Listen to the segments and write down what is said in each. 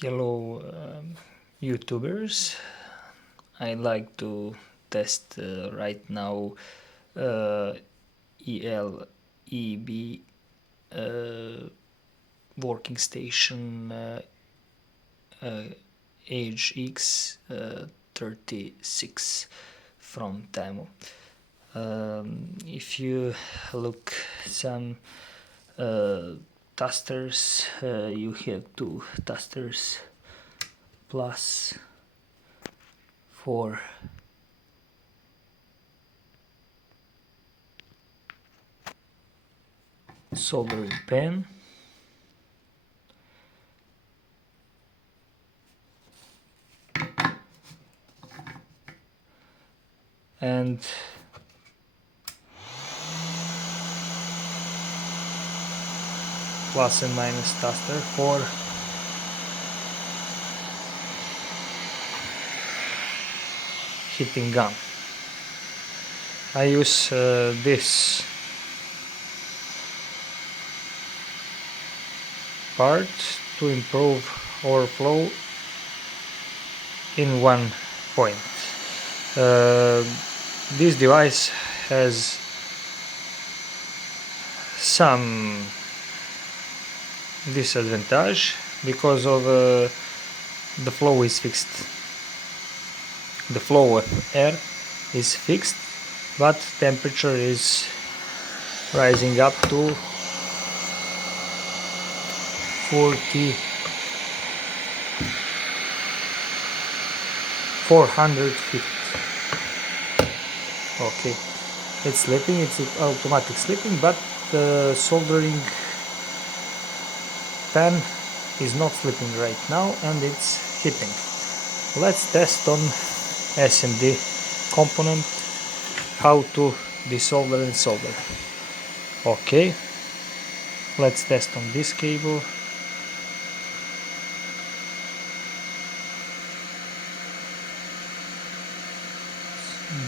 Hello, YouTubers. I like to test right now Ilibilib working station HX36 from Temu. If you look some tasters, you have two tasters plus 4 soldering pen, and plus and minus taster for heating gun. I use this part to improve overflow in one point. This device has some disadvantage because of the flow is fixed. The flow of air is fixed, but temperature is rising up to 450. Okay, it's sleeping, it's automatic sleeping, but the soldering pan is not sleeping right now and it's heating. Let's test on SMD component how to desolder and solder. Okay, let's test on this cable.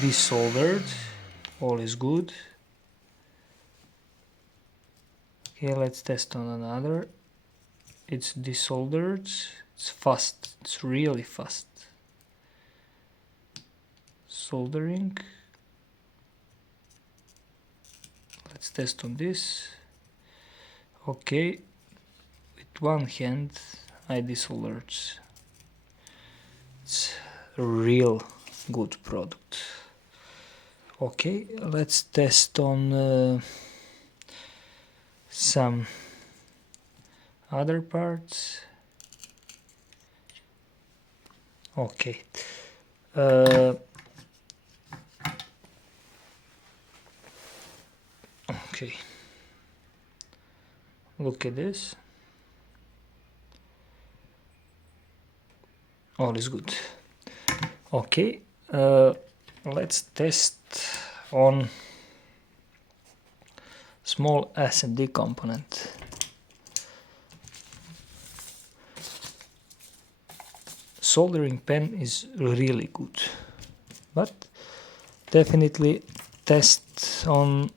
Desoldered, all is good. Okay, let's test on another. It's desoldered, it's fast, it's really fast. Soldering. Let's test on this. Okay, with one hand I desoldered. It's a real good product. Okay, let's test on some other parts. Okay. Okay. Look at this. All is good. Okay. Let's test on small SMD component. Soldering pen is really good, but definitely test on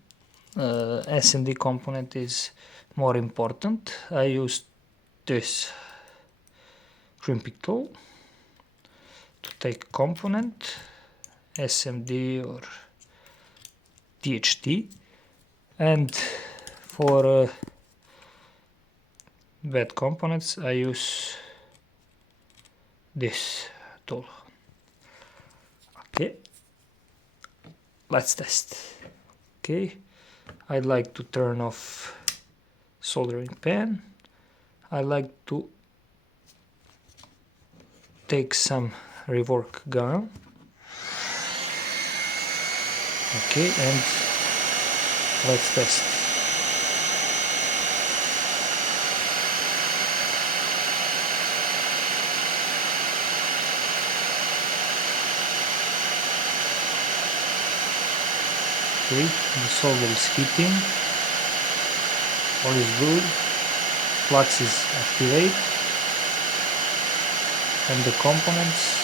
SMD component is more important. I use this crimping tool to take component SMD or THT, and for bad components I use this tool. Okay, let's test. Okay, I'd like to turn off soldering pen. I like to take some rework gun. Okay, and let's test. Okay, the solder is heating, all is good, flux is activated, and the components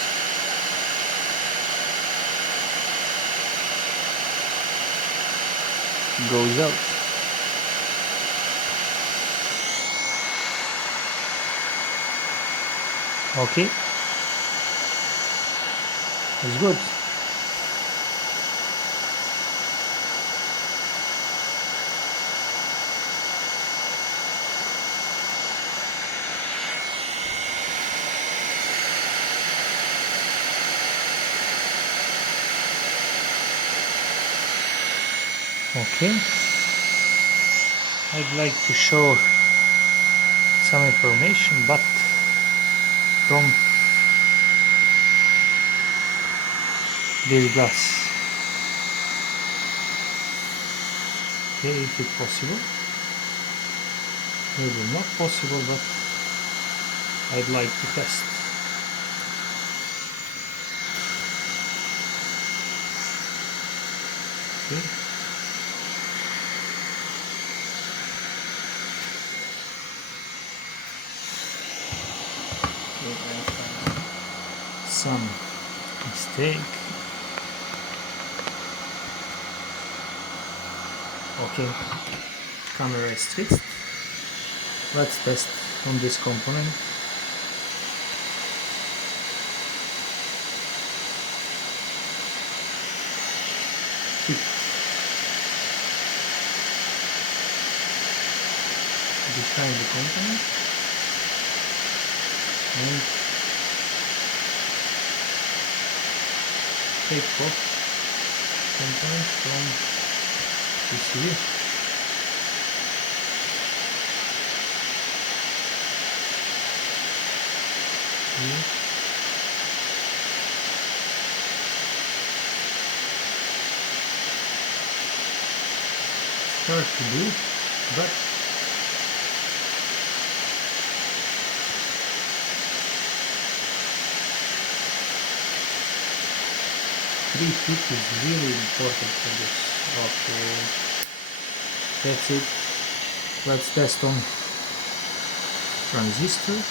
goes out. Okay, it's good. Okay, I'd like to show some information, but from this glass. Okay, if it's possible. Maybe not possible, but I'd like to test. Okay. Okay, I found some mistake. Okay, camera is fixed. Let's test on this component. Keep behind the component and take off component from PCB. Hard to do, but three feet is really important for this. Okay, that's it. Let's test on transistor.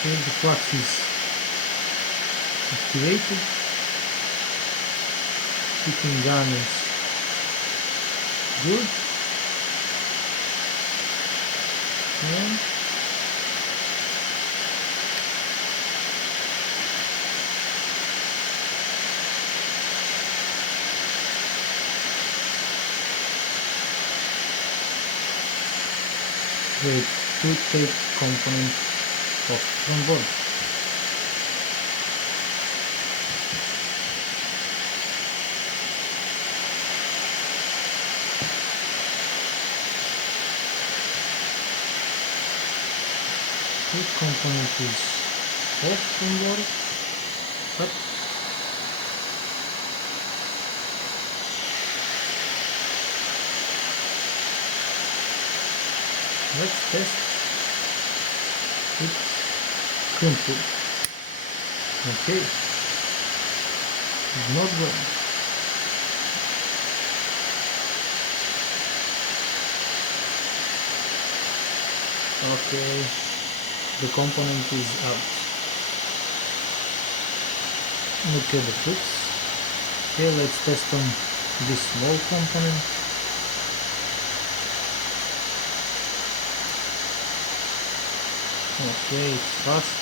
Okay, the flux is activated. Heating gun is good. And wait to take component off from board. The component is off from board, but let's test it crimping. Okay, it's not good. Okay, the component is out. Look at the flux. Okay, let's test on this small component. Okay, it's fast.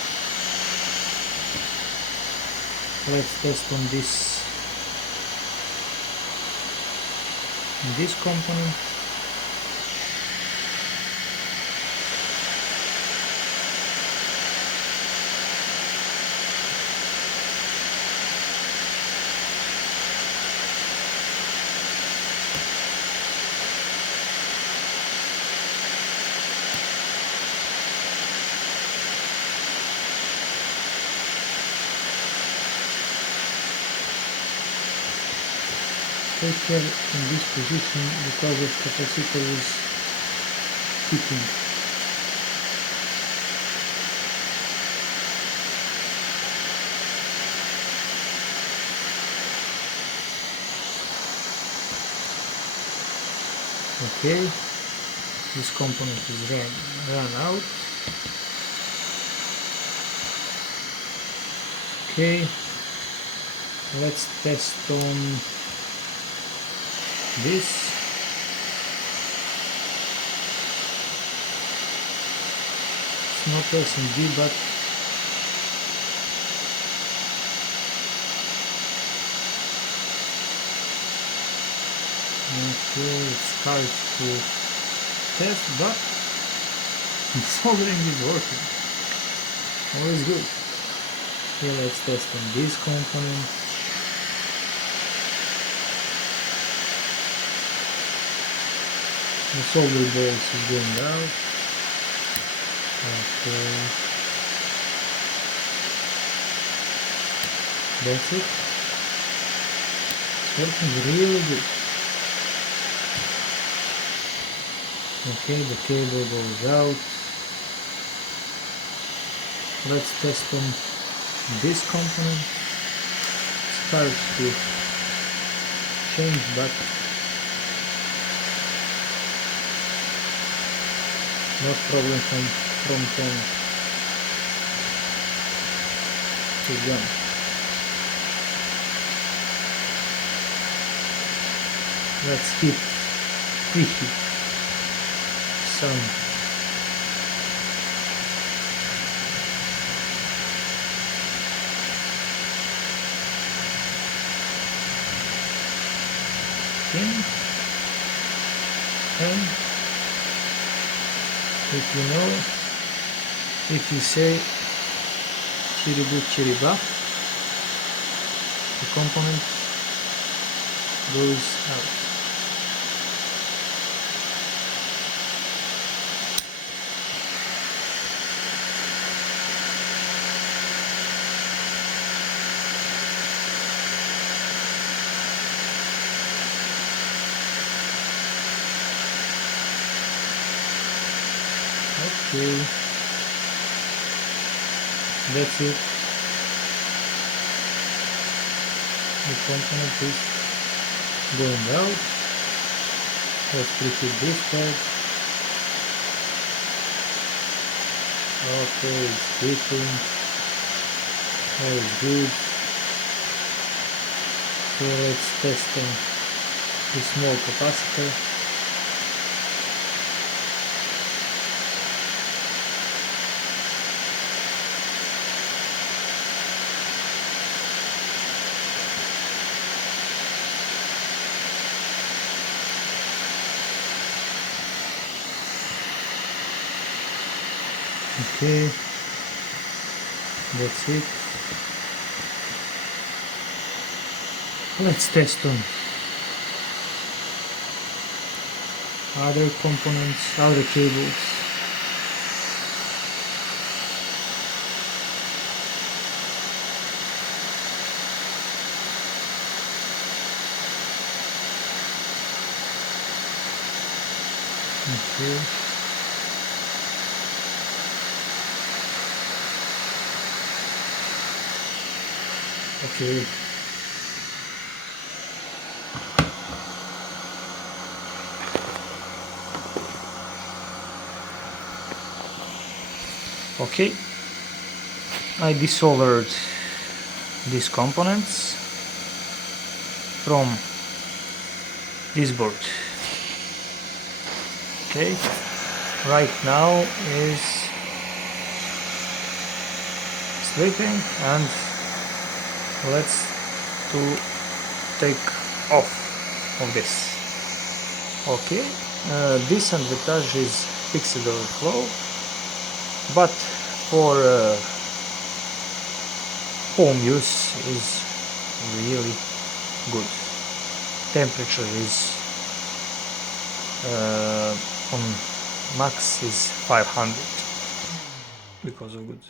Let's test on this component. Take care in this position because of capacitor is heating. Okay, this component is run out. Okay, let's test on this. It's not SMD, but okay, it's hard to test, but soldering is working. Always good. Okay, let's test on this component. The solder base is going out. Okay, that's it. It's working really good. Okay, the cable goes out. Let's test on this component. It starts to change, but not problem from Temu to jump. Let's preheat some thing, and if you know, if you say chiribu chiriba, the component goes out. Okay, that's it. The component is going out. Let's preheat this part. Okay, it's heating. All is good. So let's test on the small capacitor. Okay, that's it. Let's test on other components, other cables. Okay. Okay. Okay, I desoldered these components from this board. Okay, right now is sleeping, and let's take off of this. Okay, this advantage is fixed overflow, but for home use is really good. Temperature is on max is 500 because of good.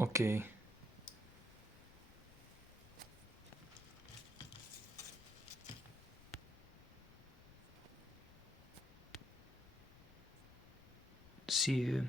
Okay. See you.